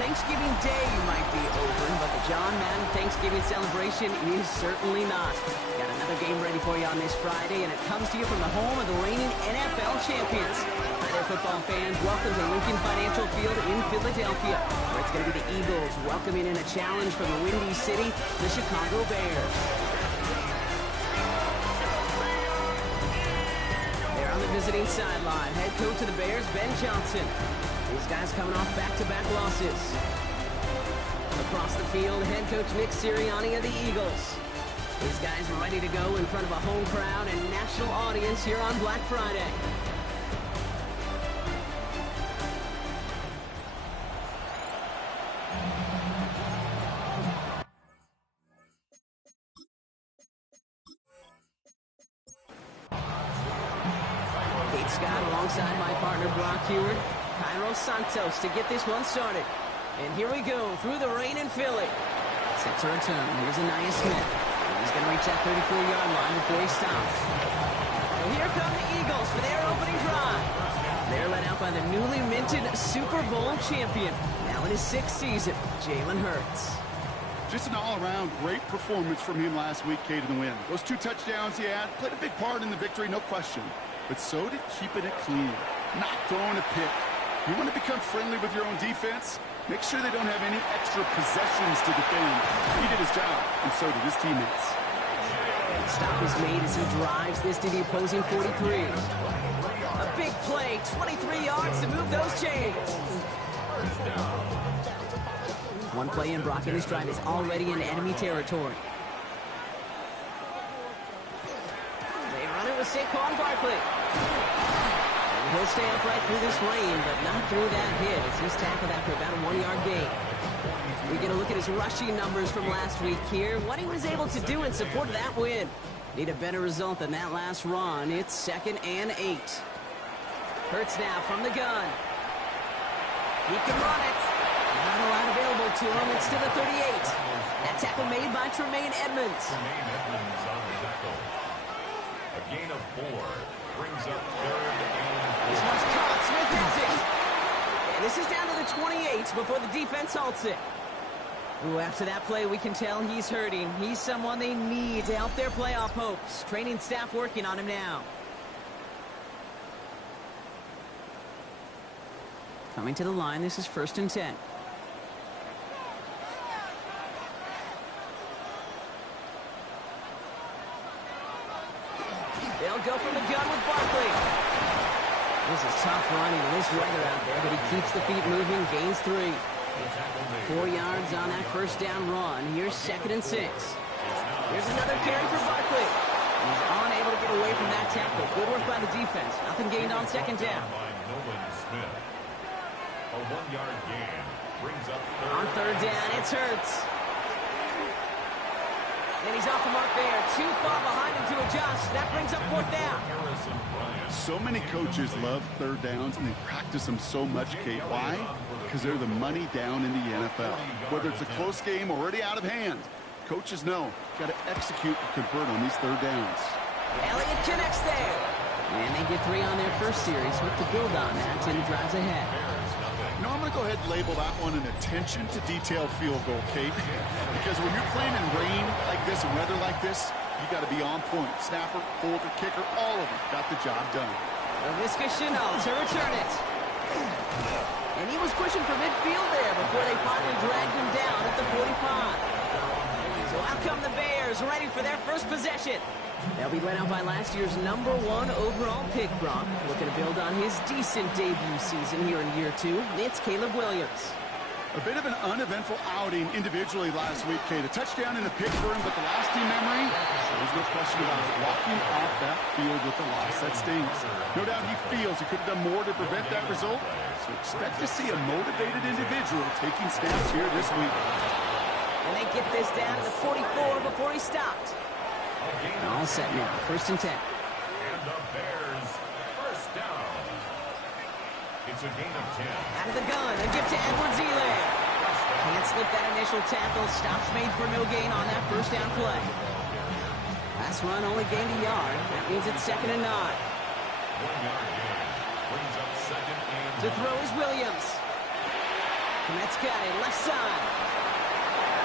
Thanksgiving Day might be over, but the John Madden Thanksgiving celebration is certainly not. Got another game ready for you on this Friday, and it comes to you from the home of the reigning NFL champions. Hi there, football fans. Welcome to Lincoln Financial Field in Philadelphia, where it's going to be the Eagles welcoming in a challenge from the Windy City, the Chicago Bears. They're on the visiting sideline. Head coach of the Bears, Ben Johnson. These guys coming off back-to-back losses. Across the field, head coach Nick Sirianni of the Eagles. These guys are ready to go in front of a home crowd and national audience here on Black Friday. Kate Scott alongside my partner Brock Heward. Cairo Santos to get this one started. And here we go through the rain in Philly. Set to return. Here's Anaya Smith. He's going to reach that 34-yard line before he stops. So here come the Eagles for their opening drive. They're led out by the newly minted Super Bowl champion, now in his 6th season, Jalen Hurts. Just an all-around great performance from him last week, Kate, in the win. Those 2 touchdowns he had played a big part in the victory, no question. But so did keeping it clean, not throwing a pick. You want to become friendly with your own defense? Make sure they don't have any extra possessions to defend. He did his job, and so did his teammates. And the stop is made as he drives this to the opposing 43. A big play, 23 yards to move those chains. One play in, Brock, and his drive is already in enemy territory. They run it with Saquon Barkley. He'll stay upright through this rain, but not through that hit as he's tackled after about a 1-yard gain. We get a look at his rushing numbers from last week here, what he was able to do in support of that win. Need a better result than that last run. It's 2nd and 8. Hurts now from the gun. He can run it. Not a lot available to him. It's to the 38. That tackle made by Tremaine Edmonds. Tremaine Edmonds on the tackle. A gain of 4 brings up 3rd and... This one's caught. Smith has it. And this is down to the 28 before the defense halts it. Ooh, after that play, we can tell he's hurting. He's someone they need to help their playoff hopes. Training staff working on him now. Coming to the line, this is 1st and 10. They'll go from the gun with Barkley. This is tough running in this weather out there, but he keeps the feet moving, gains 3. 4 yards on that 1st down run. Here's 2nd and 6. Here's another carry for Barkley. He's unable to get away from that tackle. Good work by the defense. Nothing gained on 2nd down. A 1-yard gain brings up 3rd. On 3rd down, it's Hurts. And he's off the mark there. Too far behind him to adjust. That brings up 4th down. So many coaches love 3rd downs, and they practice them so much, Kate. Why? Because they're the money down in the NFL. Whether it's a close game or already out of hand, coaches know got to execute and convert on these 3rd downs. Elliott connects there. And they get 3 on their first series. Hope to build on that in the drives ahead. You know, I'm going to go ahead and label that one an attention-to-detail field goal, Kate. Because when you're playing in rain like this and weather like this, you got to be on point. Snapper, holder, kicker, all of them got the job done. Laviska Shenault to return it. And he was pushing for midfield there before they finally dragged him down at the 45. So out come the Bears, ready for their first possession. They'll be led out by last year's #1 overall pick, Brock. Looking to build on his decent debut season here in year 2. It's Caleb Williams. A bit of an uneventful outing individually last week, Kate. A touchdown and a pick for him, but the lasting memory, there's no question about it. Walking off that field with the loss, that stings. No doubt he feels he could have done more to prevent that result. So expect to see a motivated individual taking snaps here this week. And they get this down to the 44 before he stopped. All set now, 1st and 10. And the Bears, 1st down. It's a gain of 10. Out of the gun, a gift to Edwards-Helaire. Can't slip that initial tackle. Stops made for no gain on that 1st down play. Last run only gained a yard. That means it's 2nd and 9. 1-yard gain brings up 2nd and 9. To throw is Williams. Komet's got it, left side.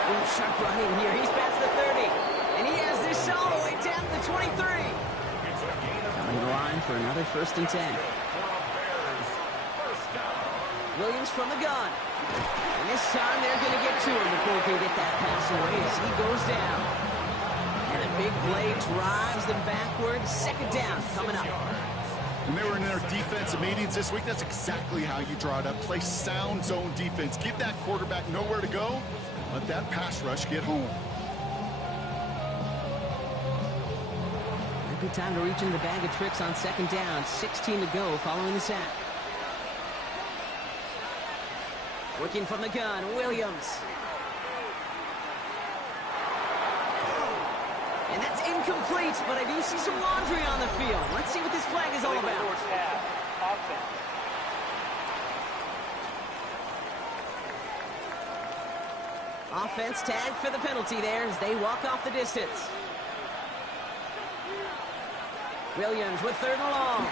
Ooh, sharp running here. He's past the 30. And he has this all the way down to the 23. Coming to the line for another 1st and 10. Williams from the gun. And this time they're going to get to him before he can get that pass away as he goes down. And a big play drives them backwards. 2nd down coming up. When they were in their defensive meetings this week, that's exactly how you draw it up. Play sound zone defense. Give that quarterback nowhere to go. Let that pass rush get home. Might be time to reach in the bag of tricks on 2nd down. 16 to go following the sack. Working from the gun, Williams. And that's incomplete, but I do see some laundry on the field. Let's see what this flag is all about. Offense tagged for the penalty there as they walk off the distance. Williams with 3rd and long.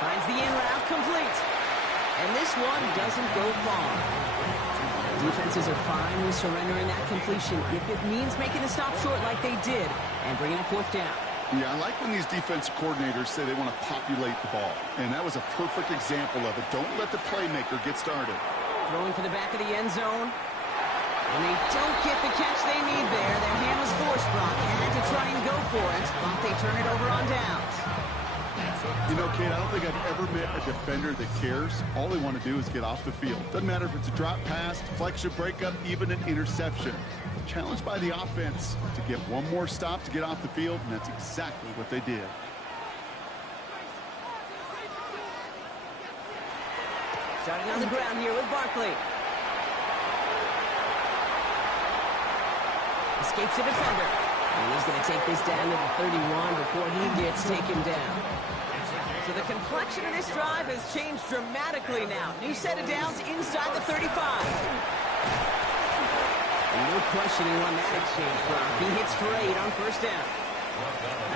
Finds the in route complete. And this one doesn't go far. Defenses are fine with surrendering that completion if it means making a stop short like they did and bringing up 4th down. Yeah, I like when these defensive coordinators say they want to populate the ball. And that was a perfect example of it. Don't let the playmaker get started. Throwing for the back of the end zone. And they don't get the catch they need there. Their hand was forced, Brock. Had to try and go for it, but they turn it over on downs. You know, Kate, I don't think I've ever met a defender that cares. All they want to do is get off the field. Doesn't matter if it's a drop pass, deflection, breakup, even an interception. Challenged by the offense to get one more stop to get off the field, and that's exactly what they did. Starting on the ground here with Barkley. Escapes the defender. And he's going to take this down to the 31 before he gets taken down. So the complexion of this drive has changed dramatically now. New set of downs inside the 35. And no question he won that exchange, Brock. He hits for 8 on 1st down.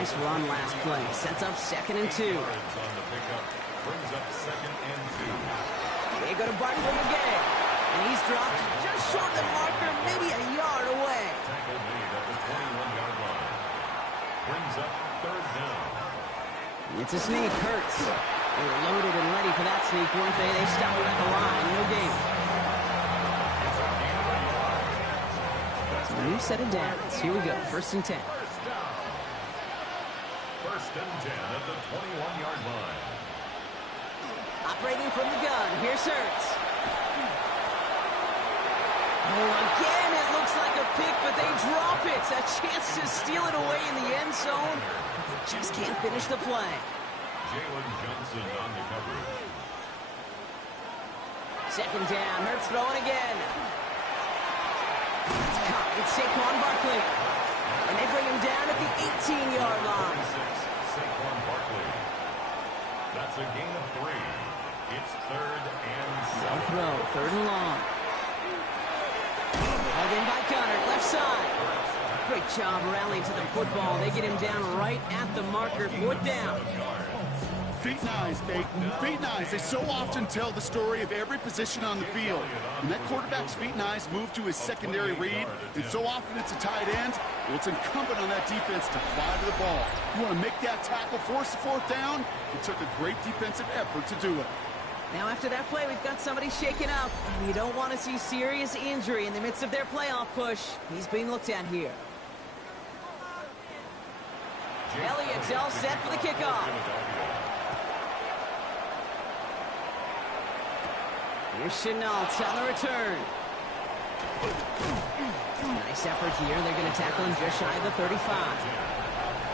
Nice run last play. Sets up 2nd and 2. They go to Barkley again. And he's dropped just short of the marker, maybe a yard away. Tackle made at the 21-yard line. Brings up 3rd down. It's a sneak, Hurts. They were loaded and ready for that sneak, weren't they? They stopped him at the line, no gain. So a new set of downs. Here we go, 1st and 10. 1st and 10 at the 21-yard line. Operating from the gun, here's Hurts. Oh, again, it looks like a pick, but they drop it. A chance to steal it away in the end zone. They just can't finish the play. Jalen Johnson on the coverage. 2nd down, Hurts throwing again. It's caught. It's Saquon Barkley. And they bring him down at the 18-yard line. Saquon Barkley. That's a gain of 3. It's 3rd and 7. They'll throw, 3rd and long. Hauled in by Connor, left side. Great job rallying to the football. They get him down right at the marker, 4th down. Feet and eyes, Kate. Feet and eyes. They so often tell the story of every position on the field. When that quarterback's feet and eyes move to his secondary read, and so often it's a tight end, well, it's incumbent on that defense to fly to the ball. You want to make that tackle, force the 4th down? It took a great defensive effort to do it. Now after that play, we've got somebody shaken up, and you don't want to see serious injury in the midst of their playoff push. He's being looked at here. Elliott's all set for the kickoff. Here's Chenault on the return. Nice effort here. They're going to tackle him just shy of the 35.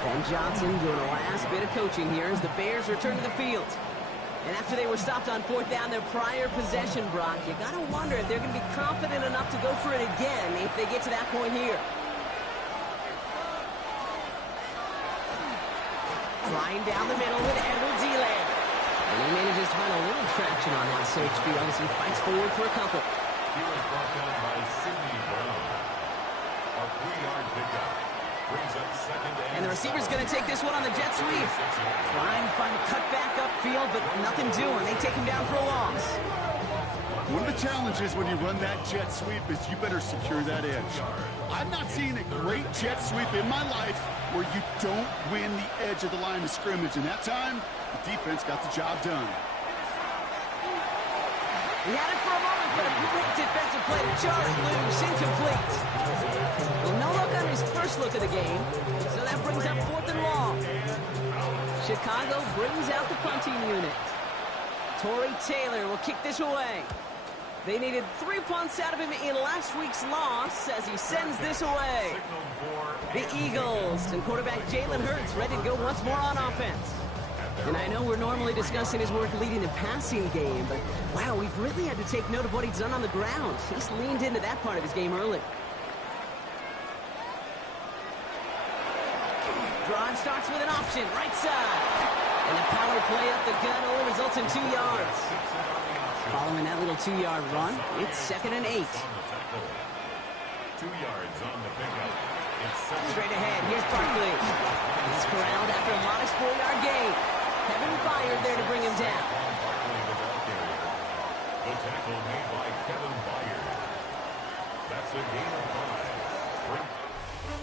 Ben Johnson doing a last bit of coaching here as the Bears return to the field. And after they were stopped on 4th down, their prior possession, Brock, you got to wonder if they're going to be confident enough to go for it again if they get to that point here. Flying down the middle with Edwards-Helaire. And he manages to find a little traction on that search field as he fights forward for a couple. He was brought down by Sidney Brown. A 3-yard pickup. Brings up 2nd and the receiver's going to take this one on the jet sweep. Trying to find a cut back upfield, but nothing doing. They take him down for a loss. One of the challenges when you run that jet sweep is you better secure that edge. I've not seen a great jet sweep in my life where you don't win the edge of the line of scrimmage. And that time, the defense got the job done. He had it for a moment, but a great defensive play to jar it loose, incomplete. Well, no luck on his first look of the game, so that brings up 4th and long. Chicago brings out the punting unit. Torrey Taylor will kick this away. They needed 3 punts out of him in last week's loss as he sends this away. The Eagles and quarterback Jalen Hurts ready to go once more on offense. And I know we're normally discussing his work leading the passing game, but wow, we've really had to take note of what he's done on the ground. He's leaned into that part of his game early. Drive starts with an option, right side. And the power play up the gut only results in 2 yards. Following that little 2-yard run, it's 2nd and 8. 2 yards on the pickup. Straight ahead, here's Barkley. He's corralled after a modest 4-yard gain. Kevin Byard there to bring him down. The tackle made by Kevin Byard. That's a gain of 5.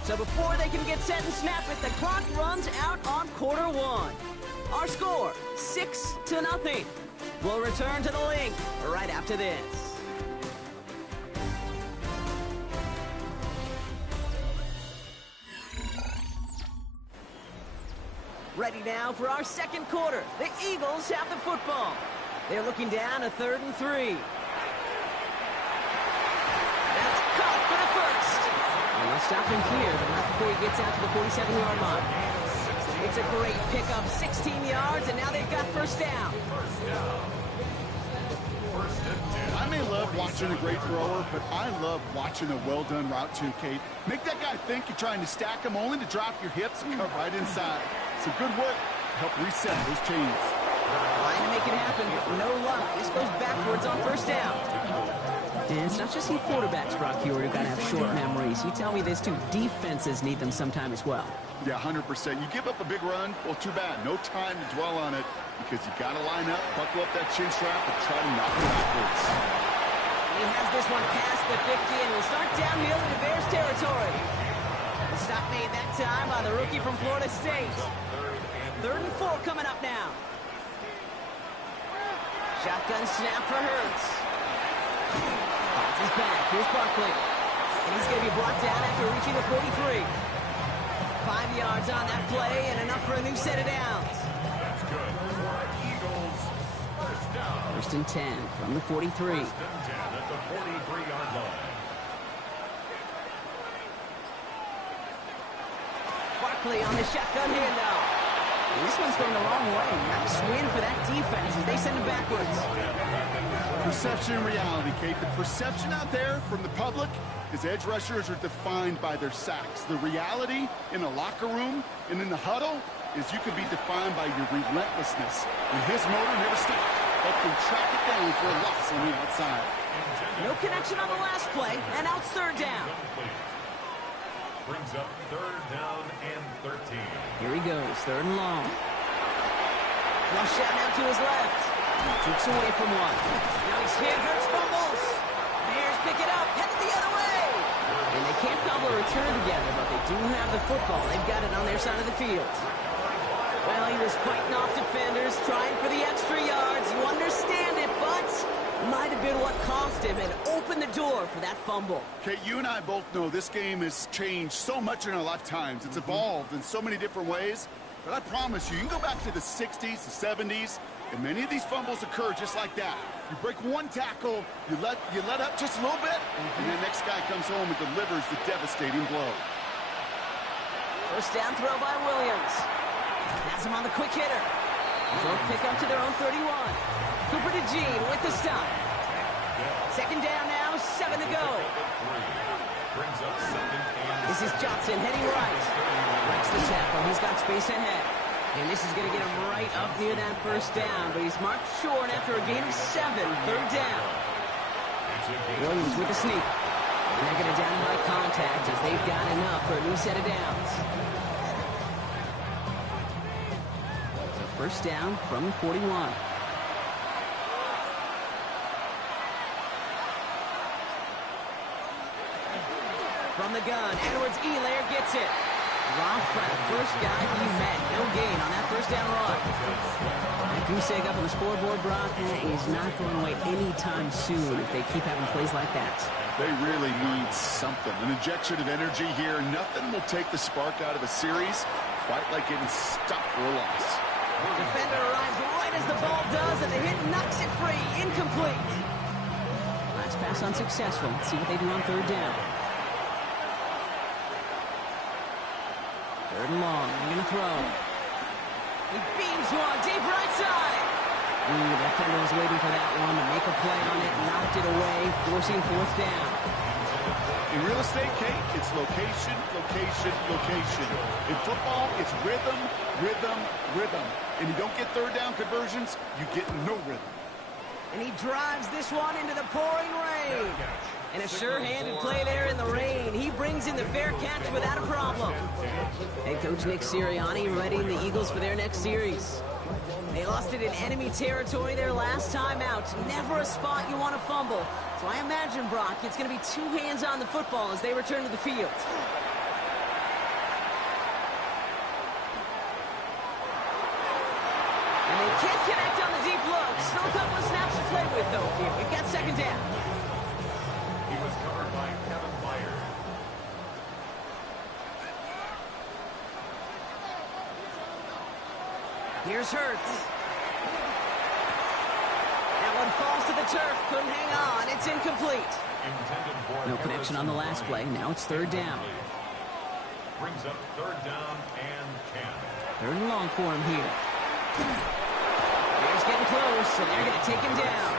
So before they can get set and snap it, the clock runs out on quarter 1. Our score, 6-0. We'll return to the link right after this. Ready now for our second quarter. The Eagles have the football. They're looking down a 3rd and 3. That's caught for the first. And they'll stop him here, but not before he gets out to the 47-yard line. It's a great pickup, 16 yards, and now they've got first down. I may love watching a great thrower, but I love watching a well-done route too, Kate. Make that guy think you're trying to stack him only to drop your hips and come right inside. Some good work to help reset those chains. Trying to make it happen, but no luck. This goes backwards on first down. And it's not just you quarterbacks, Brock Hewitt, who got to have short memories. You tell me this too. Defenses need them sometime as well. Yeah, 100%. You give up a big run, well, too bad. No time to dwell on it because you got to line up, buckle up that chin strap, and try to knock it backwards. He has this one past the 50 and will start downhill into Bears territory. The stop made that time by the rookie from Florida State. 3rd and 4 coming up now. Shotgun snap for Hurts. Finds his back. Here's Barkley. And he's going to be brought down after reaching the 43. 5 yards on that play and enough for a new set of downs. That's good for Eagles. First down. 1st and 10 from the 43. 1st and 10 at the 43-yard line. Barkley on the shotgun handoff. This one's going the wrong way. Nice win for that defense as they send it backwards. Perception and reality, Kate. The perception out there from the public is edge rushers are defined by their sacks. The reality in the locker room and in the huddle is you can be defined by your relentlessness. And his motor never stopped. Helped him track it down for a loss on the outside. No connection on the last play, and out 3rd down. Brings up 3rd down and 13. Here he goes, 3rd and long. Flush out now to his left. He kicks away from one. Now he's hit, Hurts fumbles. Bears pick it up, headed the other way. And they can't cobble a return together, but they do have the football. They've got it on their side of the field. Well, he was fighting off defenders, trying for the extra yards. You understand it, but might have been what cost him and opened the door for that fumble. Kate, you and I both know this game has changed so much in our lifetimes. It's evolved in so many different ways. But I promise you, you can go back to the 60s, the 70s, and many of these fumbles occur just like that. You break one tackle, you let up just a little bit, and the next guy comes home and delivers the devastating blow. First down throw by Williams. Has him on the quick hitter. Short pick up to their own 31. Cooper DeJean with the stop. 2nd down now, 7 to go. This is Johnson heading right. Breaks the tackle. He's got space ahead. And this is going to get him right up near that first down. But he's marked short after a gain of 7. 3rd down. Williams with the sneak. And they're going to down by contact as they've got enough for a new set of downs. So 1st down from the 41. From the gun, Edwards-Helaire gets it. Drops by the first guy he met. No gain on that first down run. That goose egg up on the scoreboard, Brock, is not going away anytime soon if they keep having plays like that. They really need something. An injection of energy here. Nothing will take the spark out of a series quite like getting stuck for a loss. Defender arrives right as the ball does, and the hit knocks it free. Incomplete. Last pass unsuccessful. Let's see what they do on third down. Third and long. They're going to throw. He beams one deep right side. The defender was waiting for that one to make a play on it. Knocked it away, forcing fourth down. In real estate, Kate, it's location, location, location. In football, it's rhythm, rhythm, rhythm. And you don't get third down conversions, you get no rhythm. And he drives this one into the pouring rain. And a sure-handed play there in the rain. He brings in the fair catch without a problem. Head coach Nick Sirianni readying the Eagles for their next series. They lost it in enemy territory their last time out. Never a spot you want to fumble. So I imagine, Brock, it's going to be two hands on the football as they return to the field. And they can't connect on the deep look. Still a couple of snaps to play with, though, here. We've got second down. He was covered by Kevin Byard. Here's Hurts. That one falls to the turf. Couldn't hang on. It's incomplete. No connection on the last play. Now it's third down. Brings up third down and 10. Third and long for him here. Bears getting close, and they're going to take him down.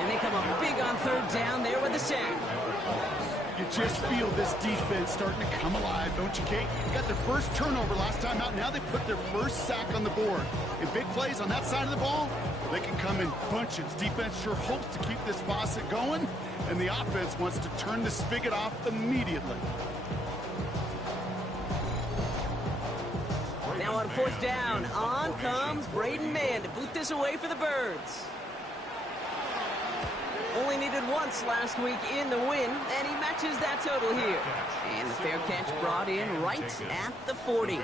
And they come up big on third down there with the sack. You just feel this defense starting to come alive, don't you, Kate? They got their first turnover last time out. Now they put their first sack on the board. In big plays on that side of the ball, they can come in bunches. Defense sure hopes to keep this faucet going, and the offense wants to turn the spigot off immediately. Now on fourth down, on comes Braden Mann to boot this away for the Birds. Only needed once last week in the win, and he matches that total here. And the fair catch brought in right at the 40.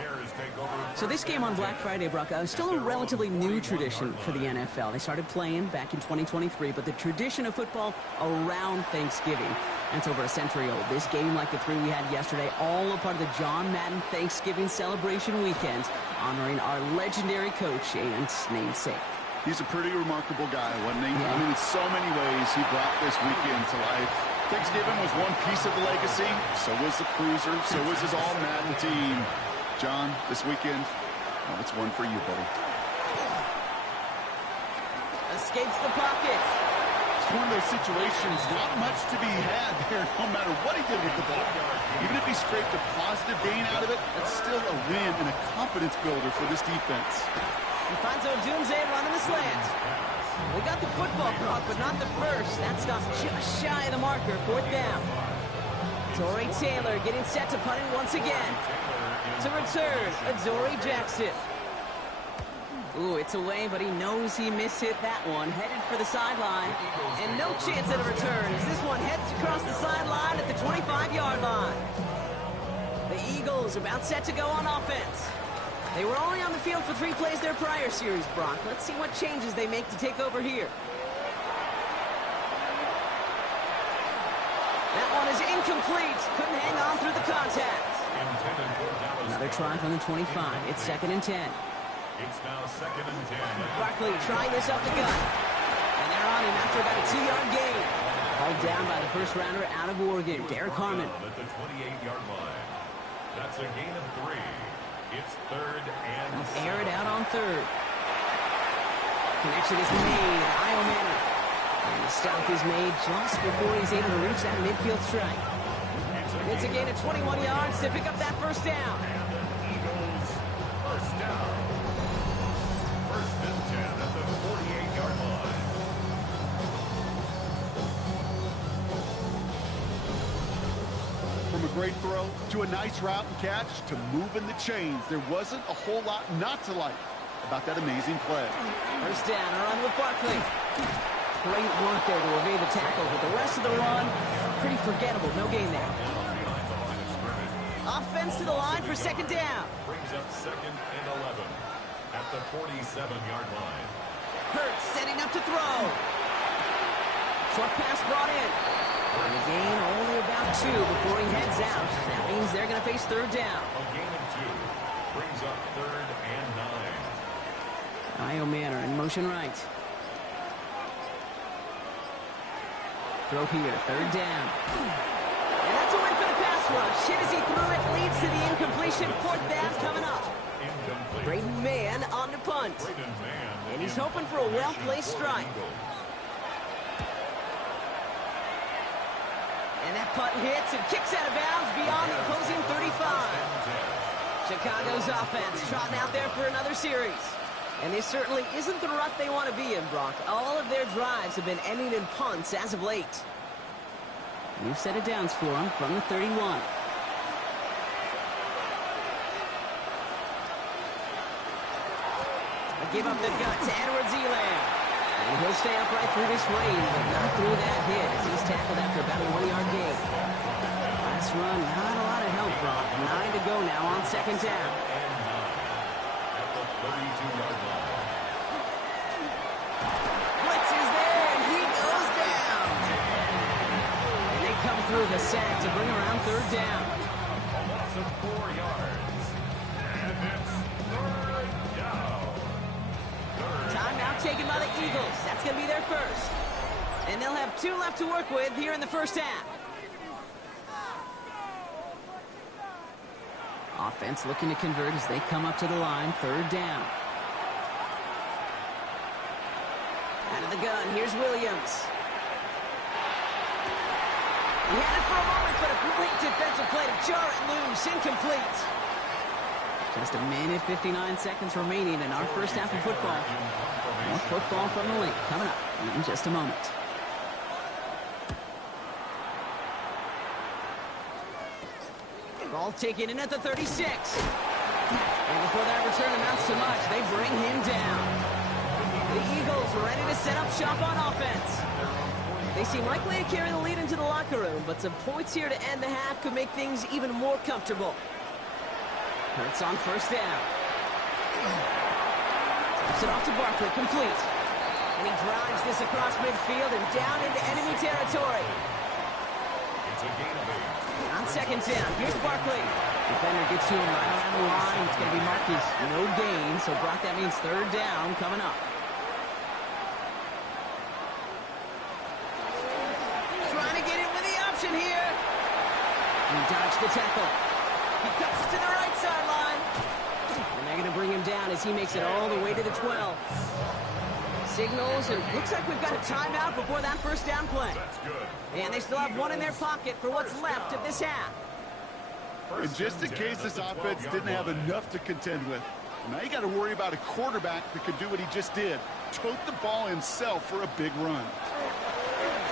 So this game on Black Friday, Brock, is still a relatively new tradition for the NFL. They started playing back in 2023, but the tradition of football around Thanksgiving, that's over a century old. This game, like the three we had yesterday, all a part of the John Madden Thanksgiving celebration weekend, honoring our legendary coach and namesake. He's a pretty remarkable guy, wasn't he? Yeah. I mean, in so many ways, he brought this weekend to life. Thanksgiving was one piece of the legacy. So was the Cruiser. So was his all-Madden team. John, this weekend, well, it's one for you, buddy. Escapes the pocket. It's one of those situations, not much to be had there, no matter what he did with the ball. Even if he scraped a positive gain out of it, that's still a win and a confidence builder for this defense. He finds Odunze running the slant. We got the football, Brock, but not the first. That stops just shy of the marker. Fourth down. Torrey Taylor getting set to punt it once again. To return, Adoree Jackson. Ooh, it's away, but he knows he mishit that one. Headed for the sideline. And no chance at a return as this one heads across the sideline at the 25-yard line. The Eagles about set to go on offense. They were only on the field for 3 plays their prior series, Brock. Let's see what changes they make to take over here. That one is incomplete. Couldn't hang on through the contact. Another try from the 25. It's 2nd and 10. It's now 2nd and 10. Barkley trying this up the gut. And they're on him after about a 2-yard gain. Hauled down by the first rounder out of Oregon, Derek Harmon. At the 28-yard line. That's a gain of 3. It's 3rd and air it out on 3rd. Connection is made. Io Manning. And the stop is made just before he's able to reach that midfield strike. It's a gain of 21 yards to pick up that first down. Eagles first down. 1st and 10 at the 48-yard line. From a great throw to a nice route and catch to moving the chains, there wasn't a whole lot not to like about that amazing play. First down, a run with Barkley. Great work there to evade the tackle, but the rest of the run, pretty forgettable. No gain there. Offense to the line for second down. Brings up 2nd and 11 at the 47-yard line. Hurts setting up to throw. Short pass brought in. And the gain only about 2 before he heads out. That means they're going to face third down. A gain of 2 brings up 3rd and 9. Io Manor in motion right. Throw here, third down. And that's a win for the pass rush. Hit as he threw it, leads to the incompletion. Fourth down coming up. Incomplete. Braden Mann on the punt. Braden Mann, And he's hoping for a well-placed strike. And that punt hits and kicks out of bounds beyond the opposing 35. Chicago's offense trotting out there for another series. And this certainly isn't the rut they want to be in, Brock. All of their drives have been ending in punts as of late. New set of downs for them from the 31. They give up the gut to Edwards-Helaire. And he'll stay upright through this rain, but not through that hit as he's tackled after about a 1-yard gain. Last run, not a lot of help, Brock. 9 to go now on second down. At the 32-yard line. Blitz is there, and he goes down. And they come through the sack to bring around third down. A loss of 4 yards. And it's 3rd down. Timeout taken by the Eagles. That's going to be their first. And they'll have 2 left to work with here in the first half. Offense looking to convert as they come up to the line. Third down. Out of the gun, here's Williams. He had it for a moment, but a great defensive play to jar it loose. Incomplete. Just a minute, 59 seconds remaining in our first half of football. More football from the link coming up in just a moment. Ball taken in at the 36. And before that return amounts to much, they bring him down. The Eagles ready to set up shop on offense. They seem likely to carry the lead into the locker room, but some points here to end the half could make things even more comfortable. Hurts on first down. Taps it off to Barkley, complete. And he drives this across midfield and down into enemy territory. It's a gain of 8. On second down, here's Barkley. Defender gets to him right around the line. It's going to be marked as no gain, so Brock, that means third down coming up. Trying to get in with the option here. He dodged the tackle. He cuts it to the right sideline. And they're going to bring him down as he makes it all the way to the 12. Signals, and looks like we've got a timeout before that first down play. That's good. And they still have one in their pocket for what's left of this half. And just in case this offense didn't have enough to contend with, now you got to worry about a quarterback that could do what he just did. Tote the ball himself for a big run.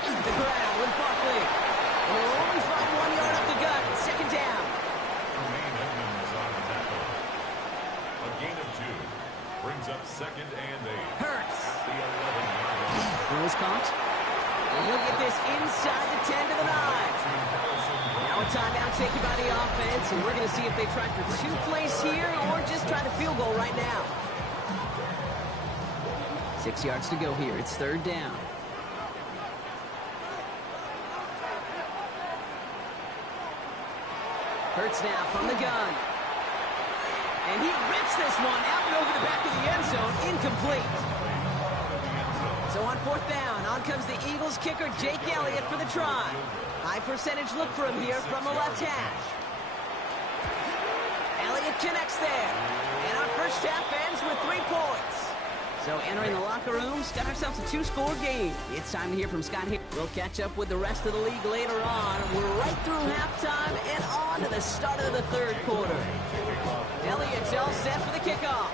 The ground with Barkley. And they'll only find 1 yard up the gut. Second down. Tremaine Edmonds on the tackle. A gain of 2 brings up 2nd and 8. Hurts. The 11-yard line. Throws caught. And he'll get this inside the 10 to the 9. Now a timeout taken by the offense, and we're going to see if they try for 2 plays here or just try the field goal right now. 6 yards to go here. It's third down. Hurts now from the gun. And he rips this one out and over the back of the end zone. Incomplete. So on fourth down, on comes the Eagles kicker, Jake Elliott, for the try. High percentage look for him here from the left hash. Elliott connects there. And our first half ends with 3 points. So entering the locker rooms, got ourselves a 2-score game. It's time to hear from Scott here. We'll catch up with the rest of the league later on. We're right through halftime and on to the start of the third quarter. Elliott's all set for the kickoff.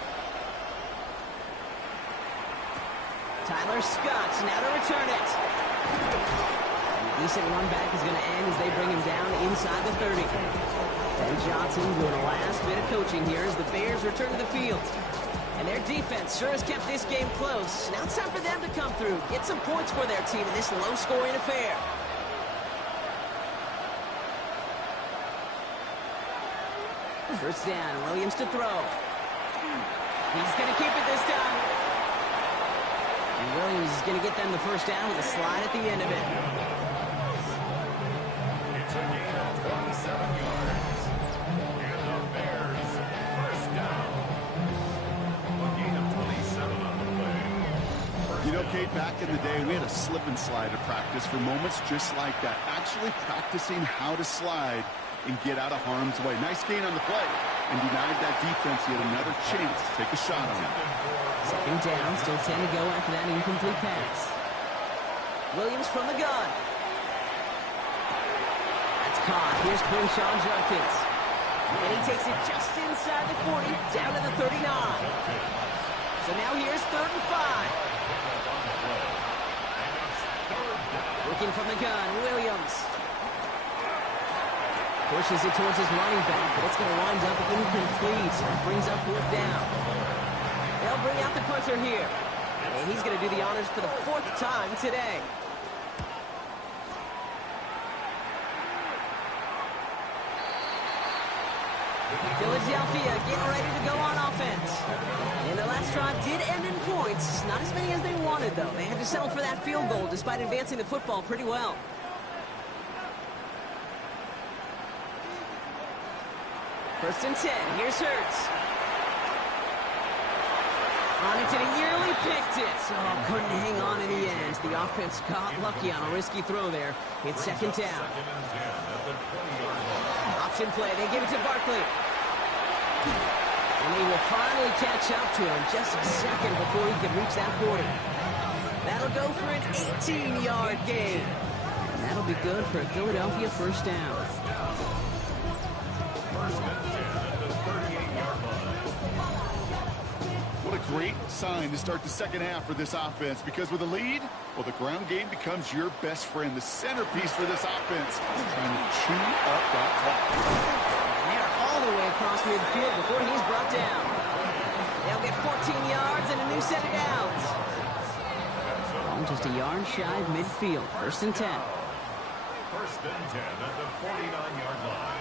Tyler Scott's now to return it. A decent run back is going to end as they bring him down inside the 30. Ben Johnson doing a last bit of coaching here as the Bears return to the field. And their defense sure has kept this game close. Now it's time for them to come through, get some points for their team in this low-scoring affair. First down, Williams to throw. He's going to keep it this time. And Williams is going to get them the first down with a slide at the end of it. It's a gain of 27 yards. And the Bears first down. A gain of 27 on the play. You know, Kate, back in the day, we had a slip and slide at practice for moments just like that. Actually practicing how to slide and get out of harm's way. Nice gain on the play. And denied that defense yet another chance to take a shot on it. Second down, still 10 to go after that incomplete pass. Williams from the gun. That's caught. Here's Quinshawn Judkins. And he takes it just inside the 40, down to the 39. So now here's 3rd and 5. Looking from the gun, Williams. Pushes it towards his running back, but it's going to wind up incomplete. So that brings up 4th down. They'll bring out the punter here. And he's going to do the honors for the 4th time today. Philadelphia getting ready to go on offense. And the last drive did end in points. Not as many as they wanted, though. They had to settle for that field goal despite advancing the football pretty well. First and 10. Here's Hurts. On it, and he nearly picked it. Oh, couldn't hang on in the end. The offense got lucky on a risky throw there. It's 2nd down. Option play. They give it to Barkley. And they will finally catch up to him just a second before he can reach that 40. That'll go for an 18-yard gain. And that'll be good for a Philadelphia first down. What a great sign to start the second half for this offense, because with a lead, well, the ground game becomes your best friend, the centerpiece for this offense, trying to chew up that clock. And they're all the way across midfield before he's brought down. They'll get 14 yards and a new set of downs. Well, just a yard shy of midfield. First and 10. First and 10 at the 49-yard line.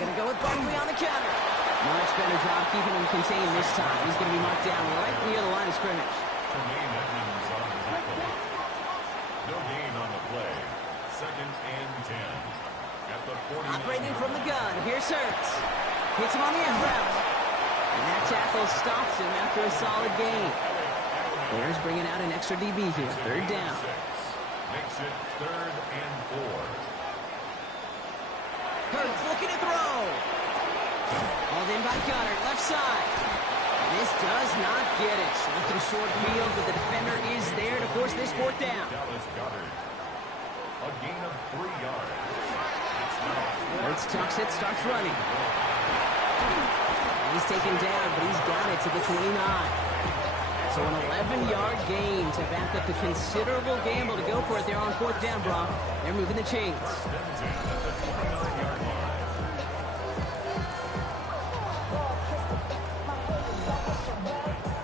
Going to go with Barkley on the counter. Much better job keeping him contained this time. He's going to be marked down right near the line of scrimmage. Tremaine Edmonds on the tackle. No gain on the play. Second and 10. At the 49. Operating from the gun. Here's Hurts. Hits him on the end route. And that tackle stops him after a solid gain. Bears bringing out an extra DB here. 3rd down. Makes it 3rd and 4. Hurts looking to throw. Hauled in by Gunner, left side. This does not get it. Looking short field, but the defender is there to force this 4th down. Dallas Goedert. A gain of 3 yards. Hurts tucks it, starts running. He's taken down, but he's got it to the 29. So an 11-yard gain to back up the considerable gamble to go for it there on 4th down, Brock. They're moving the chains.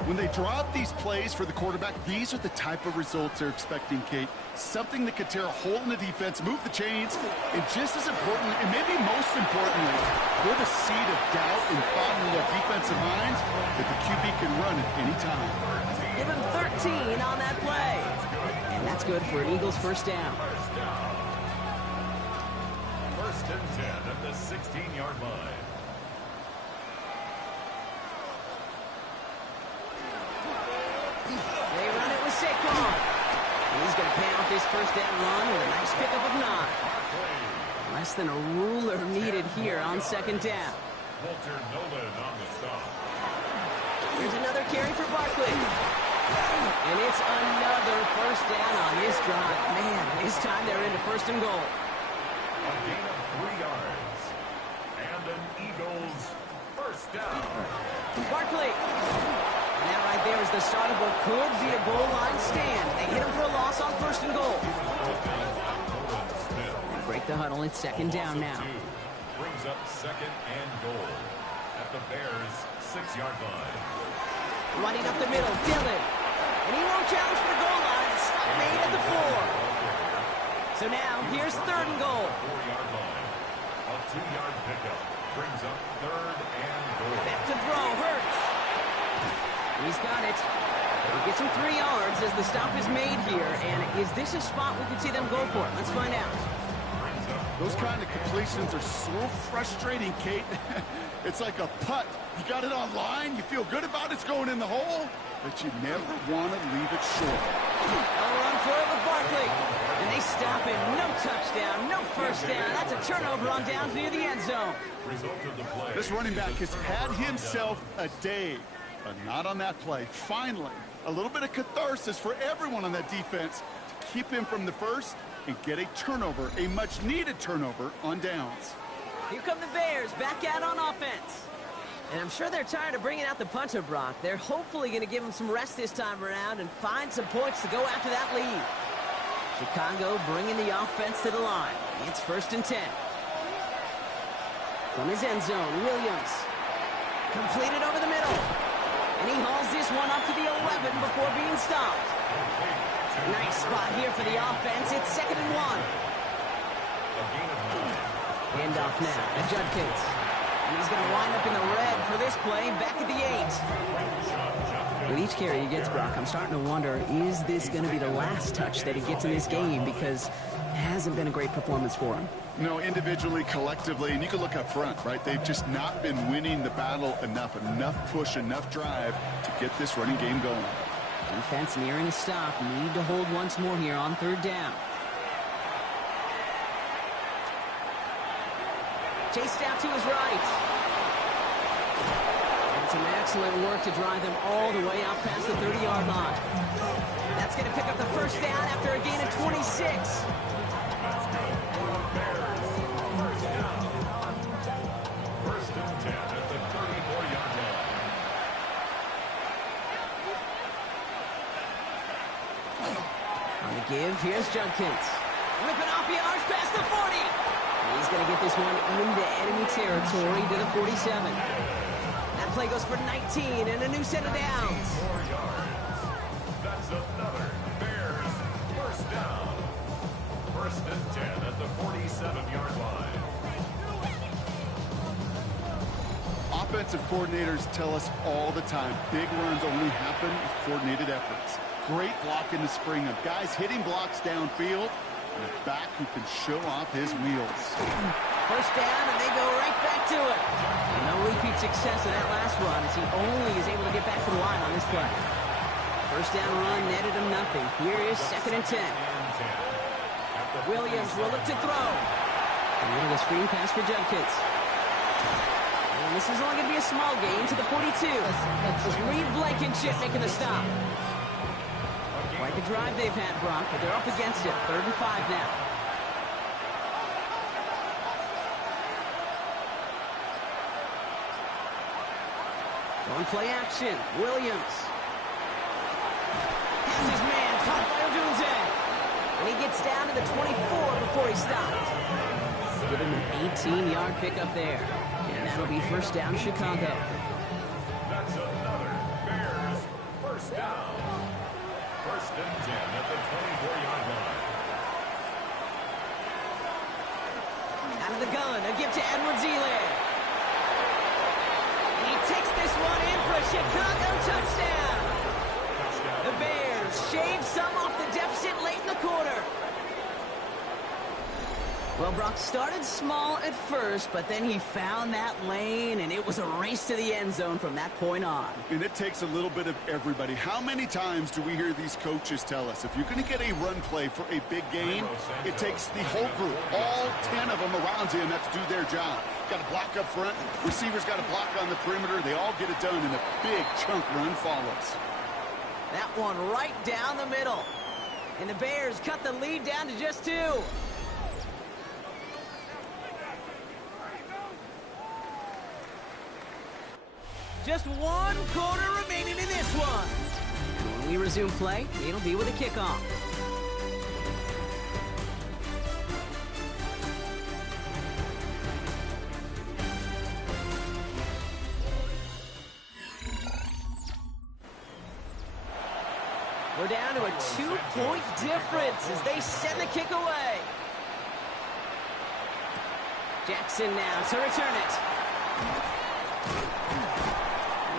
When they drop these plays for the quarterback, these are the type of results they're expecting, Kate. Something that could tear a hole in the defense, move the chains, and just as important, and maybe most importantly, put a seed of doubt and thought in their defensive minds that the QB can run at any time. Give him 13 on that play. And that's good for an Eagles first down. First and 10 at the 16-yard line. They run it with Saquon. And he's going to pay off his first down run with a nice pickup of 9. Less than a ruler needed here on 2nd down. Walter Nolan on the stop. Here's another carry for Barkley. And it's another first down on this drive. Man, this time they're into 1st and goal. A gain of 3 yards. And an Eagles first down. Barkley. And that right there is the start of what could be a goal line stand. They hit him for a loss on 1st and goal. They break the huddle. It's 2nd down now. Brings up 2nd and goal at the Bears' 6-yard line. Running up the middle, Dillon. And he won't challenge for the goal line. It's made at the 4. So now, here's 3rd and goal. 4-yard line. A 2-yard pickup. brings up 3rd and goal. Back to throw, Hurts. He's got it. He gets him 3 yards as the stop is made here. And is this a spot we can see them go for? Let's find out. Those kind of completions are so frustrating, Kate. It's like a putt. You got it on line, you feel good about it's going in the hole, but you never want to leave it short. They'll run for it with Barkley. And they stop him. No touchdown, no first down. That's a turnover on downs near the end zone. Result of the play. This running back has had himself a day, but not on that play. Finally, a little bit of catharsis for everyone on that defense to keep him from the first and get a turnover, a much-needed turnover on downs. Here come the Bears, back out on offense. And I'm sure they're tired of bringing out the punter, Brock. They're hopefully going to give him some rest this time around and find some points to go after that lead. Chicago bringing the offense to the line. It's 1st and 10. From his end zone, Williams. Completed over the middle. And he hauls this one up to the 11 before being stopped. Nice spot here for the offense. It's 2nd and 1. Handoff now to Judkins. And he's going to wind up in the red for this play, back at the 8. With each carry he gets, Brock, I'm starting to wonder, is this going to be the last touch that he gets in this game? Because it hasn't been a great performance for him. No, individually, collectively, and you can look up front, right? They've just not been winning the battle enough push, enough drive to get this running game going. Defense nearing a stop. Need to hold once more here on 3rd down. Chased out to his right. And some excellent work to drive them all the way out past the 30-yard line. That's going to pick up the first down after a gain of 26. First and 10 at the 34-yard line. On the give, here's Judkins. Whipping off yards past the 40. He's going to get this one into enemy territory to the 47. That play goes for 19 and a new set of downs. 4 yards. That's another Bears first down. 1st and 10 at the 47-yard line. Offensive coordinators tell us all the time, big runs only happen with coordinated efforts. Great block in the spring of guys hitting blocks downfield, and a back who can show off his wheels. First down, and they go right back to it. No repeat success in that last run as he only is able to get back to the line on this play. First down run netted him nothing. Here is 2nd and 10. Williams will look to throw. And into the screen pass for Judkins. And this is only going to be a small gain to the 42. It's Reed Blankenship making the stop. Quite the drive they've had, Brock, but they're up against it. 3rd and 5 now. On play action, Williams. Has his man caught by Odunze. And he gets down to the 24 before he stopped. Give him an 18-yard pickup there. And that'll be first down, Chicago. That's another Bears first down. 1st and 10 at the 24-yard line. Out of the gun, a give to Edwards-Helaire. He takes this one in for a Chicago touchdown. The Bears shave some off the deficit late in the quarter. Well, Brock started small at first, but then he found that lane, and it was a race to the end zone from that point on. And it takes a little bit of everybody. How many times do we hear these coaches tell us, if you're going to get a run play for a big game, it takes the whole group, all 10 of them around him have to do their job. Got to block up front, receivers got to block on the perimeter, they all get it done, and a big chunk run follows. That one right down the middle. And the Bears cut the lead down to just 2. Just 1 quarter remaining in this one. And when we resume play, it'll be with a kickoff. We're down to a 2-point difference as they send the kick away. Jackson now to return it.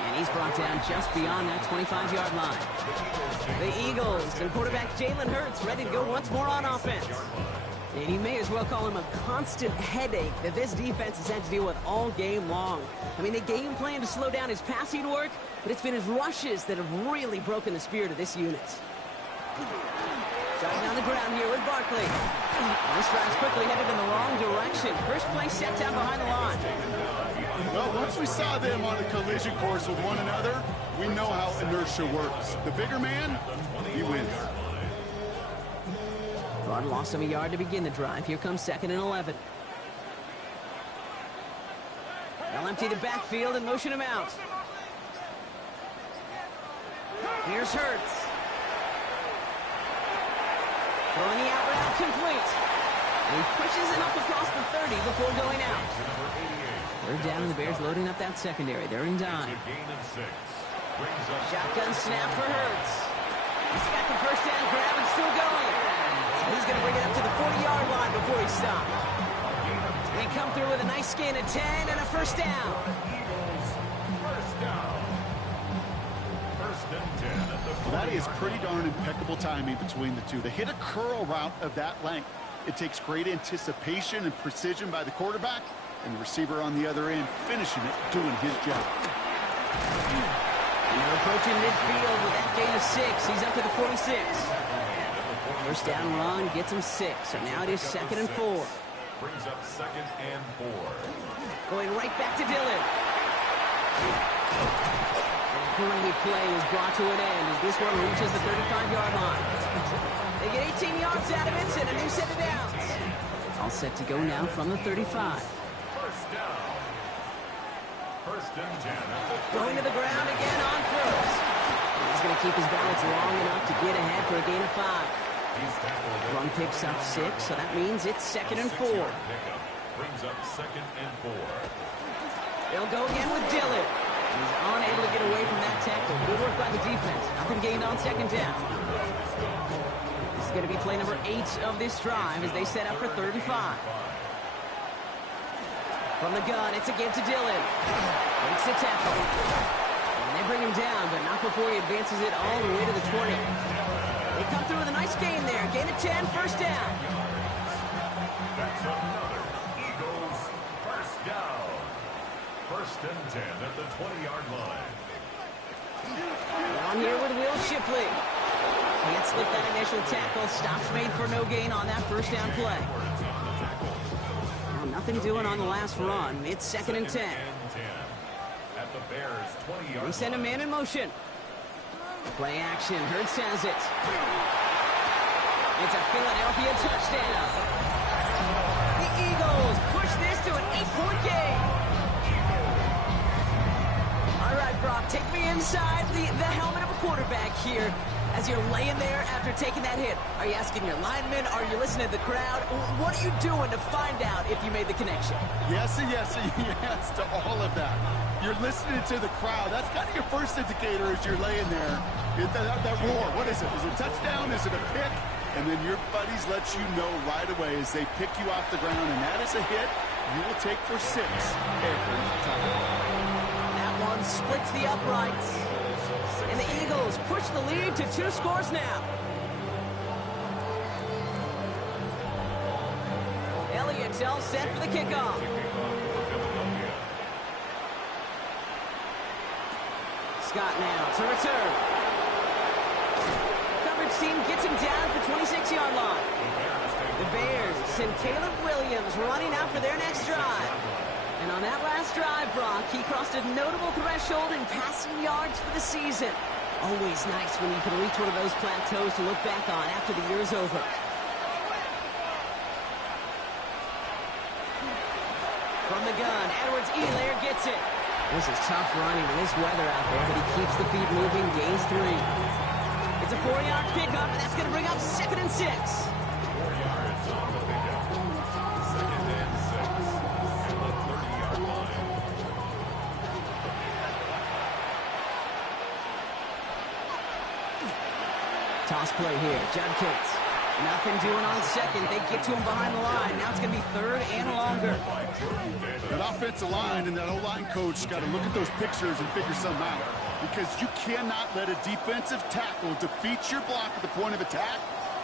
And he's brought down just beyond that 25-yard line. The Eagles and quarterback Jalen Hurts ready to go once more on offense. And you may as well call him a constant headache that this defense has had to deal with all game long. I mean, they game plan to slow down his passing work, but it's been his rushes that have really broken the spirit of this unit. Starting on the ground here with Barkley. This drive's quickly headed in the wrong direction. First play set down behind the line. Well, once we saw them on a collision course with one another, we know how inertia works. The bigger man, he wins. Rod loss of a yard to begin the drive. Here comes 2nd and 11. They'll empty the backfield and motion him out. Here's Hurts. Throwing the out route complete. And he pushes it up across the 30 before going out. Third down, and the Bears loading up that secondary. They're in dime. Shotgun snap for Hurts. He's got the first down grab and still going. He's going to bring it up to the 40-yard line before he stops. They come through with a nice gain of 10 and a first down. That is pretty darn impeccable timing between the two. To hit a curl route of that length, it takes great anticipation and precision by the quarterback, and the receiver on the other end finishing it, doing his job. And they're approaching midfield with that gain of 6. He's up to the 46. First down run gets him 6. So now it is 2nd and 4. Brings up 2nd and 4. Going right back to Dillon. And a great play is brought to an end as this one reaches the 35-yard line. They get 18 yards out of it and a new set of downs. All set to go now from the 35. First down. First and 10. Going to the ground again on first. He's going to keep his balance long enough to get ahead for a gain of 5. Run picks up 6, so that means it's 2nd and 4. Brings up 2nd and 4. They'll go again with Dillon. He's unable to get away from that tackle. Good work by the defense. Nothing gained on 2nd down. This is going to be play number 8 of this drive as they set up for 35. From the gun, it's a give to Dillon. Makes the tackle. And they bring him down, but not before he advances it all the way to the 20. They come through with a nice gain there. Gain of 10, first down. That's another Eagles first down. First and 10 at the 20-yard line. On here with Will Shipley. Can't slip that initial tackle. Stops made for no gain on that first down play. Well, nothing doing on the last run. It's 2nd and 10. At the Bears 20-yard line. They send a man in motion. Play action. Hurts has it. It's a Philadelphia touchdown. The Eagles push this to an 8-point game. All right, Brock, take me inside the helmet of a quarterback here as you're laying there after taking that hit. Are you asking your linemen? Are you listening to the crowd? What are you doing to find out if you made the connection? Yes, and yes, and yes to all of that. You're listening to the crowd. That's kind of your first indicator as you're laying there. That roar, what is it? Is it a touchdown? Is it a pick? And then your buddies let you know right away as they pick you off the ground, and that is a hit you will take for 6 every time. That one splits the uprights. And the Eagles push the lead to 2 scores now. Elliott's all set for the kickoff. Scott now to return. Coverage team gets him down at the 26-yard line. The Bears send Caleb Williams running out for their next drive. And on that last drive, Brock, he crossed a notable threshold in passing yards for the season. Always nice when you can reach one of those plateaus to look back on after the year is over. From the gun, Edwards-Helaire gets it. This is tough running in this weather out there, but he keeps the feet moving, gains 3. It's a 4-yard pickup, and that's going to bring up 2nd and 6. 4 yards on the pickup. 2nd and 6 at the 30-yard line. Toss play here, Judkins. Nothing doing on second. They get to him behind the line. Now it's going to be third and longer. That offensive line and that O-line coach got to look at those pictures and figure something out. Because you cannot let a defensive tackle defeat your block at the point of attack,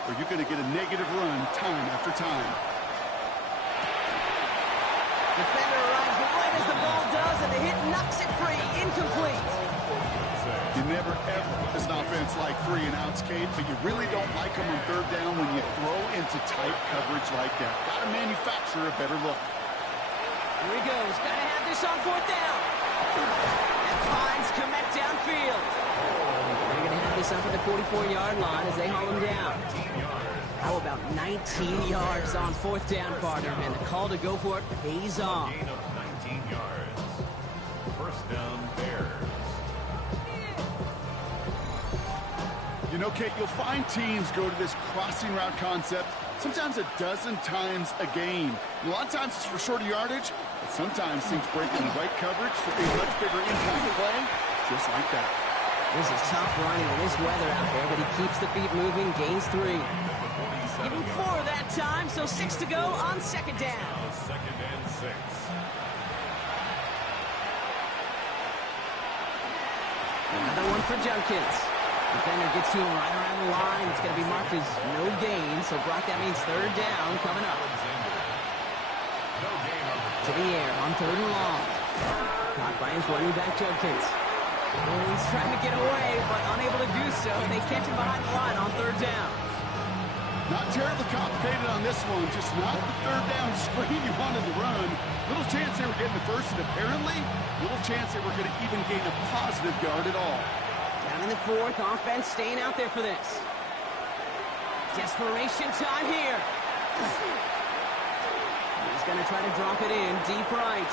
or you're going to get a negative run time after time. Defender arrives right as the ball does, and the hit knocks it free. Incomplete. You never, ever, as an offense, like 3 and outs, Kate, but you really don't like them on third down when you throw into tight coverage like that. Got to manufacture a better look. Here he goes. Got to have this on fourth down. And finds Komet downfield. They're going to have this up at the 44-yard line as they haul him down. How about 19 yards on fourth down, partner? And the call to go for it pays off. Gain of 19 yards. First down, Bears. You know, Kate, you'll find teams go to this crossing route concept sometimes a dozen times a game. A lot of times it's for shorter yardage, but sometimes things break in the right coverage for a much bigger impact play, just like that. This is tough running in this weather out there, but he keeps the feet moving, gains 3. Give him 4 that time, so 6 to go on second down. Second and 6. Another one for Junkins. Defender gets to him right around the line. It's going to be marked as no gain. So, Brock, that means third down coming up. To the air on third and long. Caught by his running back, Junkins. Oh, he's trying to get away, but unable to do so. They catch him behind the line on third down. Not terribly complicated on this one. Just not the third down screen you wanted to run. Little chance they were getting the first, and apparently, little chance they were going to even gain a positive yard at all. Down in the fourth, offense staying out there for this. Desperation time here. He's going to try to drop it in deep right.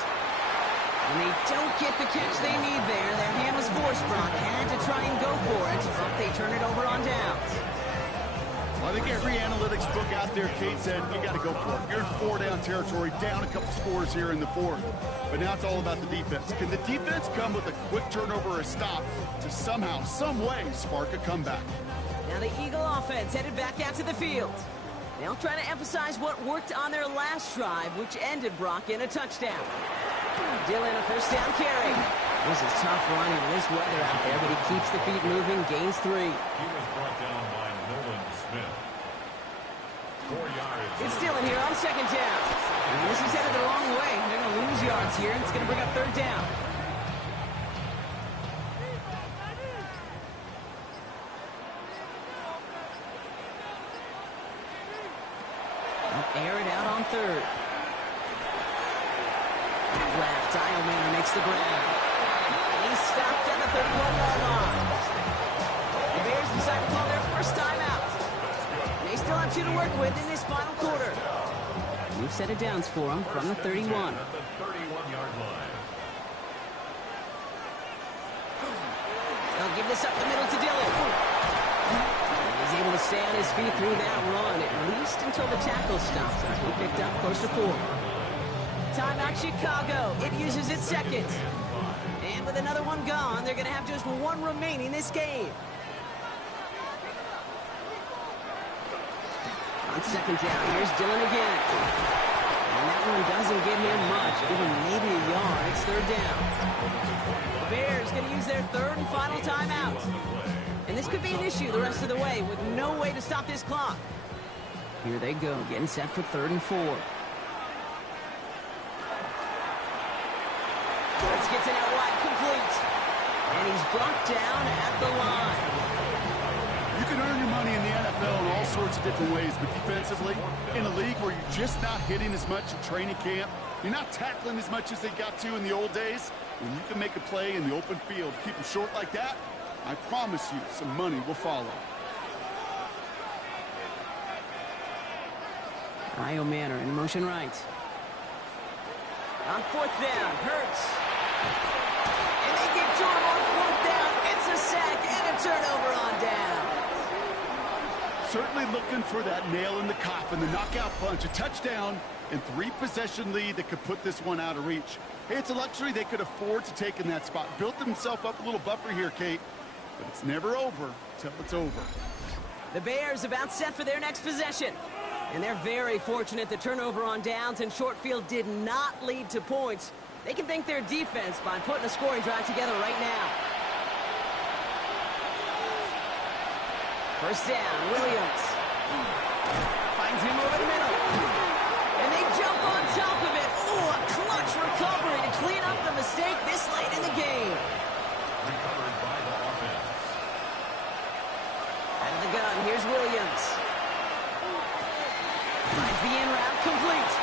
And they don't get the catch they need there. Their hand was forced, Brock. Had to try and go for it, but they turn it over on downs. Well, I think every analytics book out there, Kate said, you got to go for it. You're in 4-down territory, down a couple scores here in the fourth. But now it's all about the defense. Can the defense come with a quick turnover or a stop to somehow, some way, spark a comeback? Now the Eagle offense headed back out to the field. They'll try to emphasize what worked on their last drive, which ended, Brock, in a touchdown. Dillon, a first down carry. This is tough running in this weather out there, but he keeps the feet moving, gains 3. He was brought down by Nolan Smith. 4 yards. It's Dillon here on second down. And this is headed the wrong way. They're going to lose yards here, and it's going to bring up third down. Air it out on third. Left, Dialman makes the grab. He's stopped at the 31-yard line. The Bears decide to call their first timeout. And they still have 2 to work with in this final quarter. New set of downs for them from the 31. At the 31-yard line. They'll give this up the middle to Dillon. And he's able to stay on his feet through that run, at least until the tackle stops him. He picked up close to 4. Timeout Chicago. It uses its second. And with another one gone, they're going to have just 1 remaining this game. On second down, here's Dillon again. And that one doesn't get him much. Give him maybe a yard. It's third down. The Bears going to use their third and final timeout. And this could be an issue the rest of the way with no way to stop this clock. Here they go, getting set for third and 4. Let's get to that wide complete. And he's brought down at the line. You can earn your money in the NFL in all sorts of different ways, but defensively, in a league where you're just not hitting as much in training camp, you're not tackling as much as they got to in the old days, when you can make a play in the open field, keep them short like that, I promise you some money will follow. Io Manor in motion right. On fourth down, Hurts. And they get to him on fourth down. It's a sack and a turnover on down. Certainly looking for that nail in the coffin, the knockout punch, a touchdown, and 3-possession lead that could put this one out of reach. Hey, it's a luxury they could afford to take in that spot. Built themselves up a little buffer here, Kate, but it's never over till it's over. The Bears about set for their next possession. And they're very fortunate the turnover on downs and short field did not lead to points. They can thank their defense by putting a scoring drive together right now. First down, Williams. Finds him over the middle. And they jump on top of it. Ooh, a clutch recovery to clean up the mistake this late in the game. Recovered by the offense. Out of the gun, here's Williams. Finds the in route complete.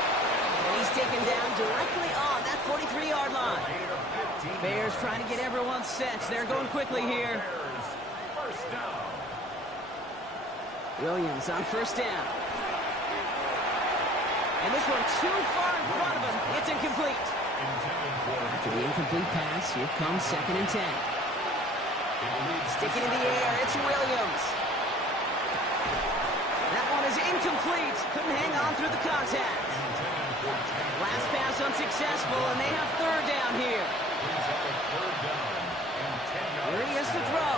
And he's taken down directly on that 43-yard line. Bears trying to get everyone set. They're going quickly here. Bears, first down. Williams on first down. And this one too far in front of him. It's incomplete. Intended for After the incomplete pass, here comes 2nd and 10. Sticking in the air, it's Williams. That one is incomplete. Couldn't hang on through the contact. Last pass unsuccessful, and they have 3rd down here. brings up a 3rd down and 10 yards. Here he is to throw.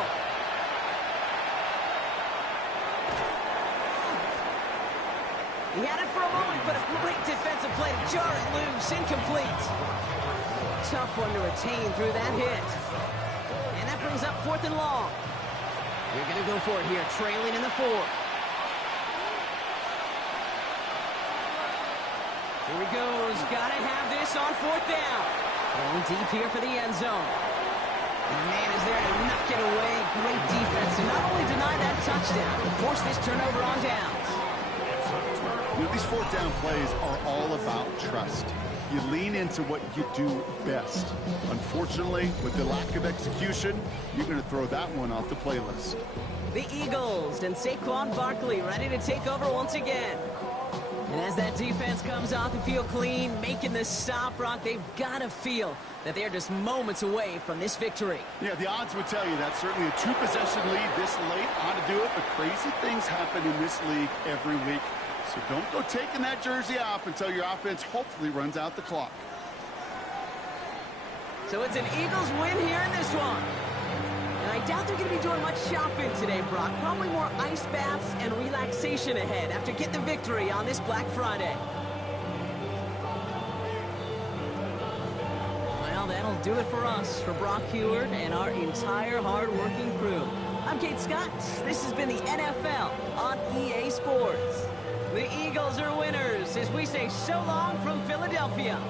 He had it for a moment, but a great defensive play to jar it loose. Incomplete. Tough one to retain through that hit. And that brings up 4th and long. You're going to go for it here, trailing in the 4th. Here he goes. Got to have this on 4th down. Going deep here for the end zone. And the man is there to knock it away. Great defense to not only deny that touchdown, but force this turnover on downs. You know, these 4th down plays are all about trust. You lean into what you do best. Unfortunately, with the lack of execution, you're going to throw that one off the playlist. The Eagles and Saquon Barkley ready to take over once again. And as that defense comes off the field clean, making this stop, Brock, they've got to feel that they're just moments away from this victory. Yeah, the odds would tell you that's certainly a 2-possession lead this late ought to do it, but crazy things happen in this league every week. So don't go taking that jersey off until your offense hopefully runs out the clock. So it's an Eagles win here in this one. And I doubt they're going to be doing much shopping today, Brock. Probably more ice baths and relaxation ahead after getting the victory on this Black Friday. Well, that'll do it for us, for Brock Heward and our entire hard-working crew. I'm Kate Scott. This has been the NFL on EA Sports. The Eagles are winners as we say so long from Philadelphia.